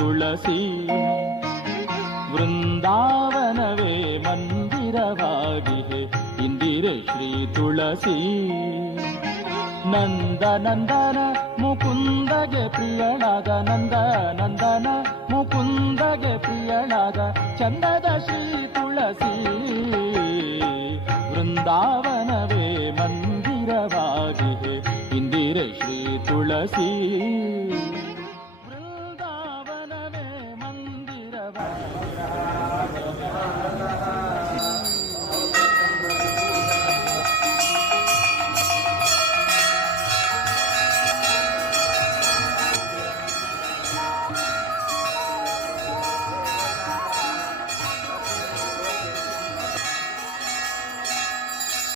ತುಳಸಿ. ವೃಂದಾವನವೇ ಮಂದಿರವಾಗಿದೆ ಇಂದಿರೆ ಶ್ರೀ ತುಳಸಿ. ನಂದ ನಂದನ ಮುಕುಂದಗೆ ಪ್ರಿಯಳಾದ, ನಂದ ನಂದನ ಮುಕುಂದಗೆ ಪ್ರಿಯಳಾದ ಚಂದದ ಶ್ರೀ ತುಳಸಿ. ವೃಂದಾವನವೇ ಮಂದಿರವಾಗಿದೆ ಇಂದಿರೆ ಶ್ರೀ ತುಳಸಿ.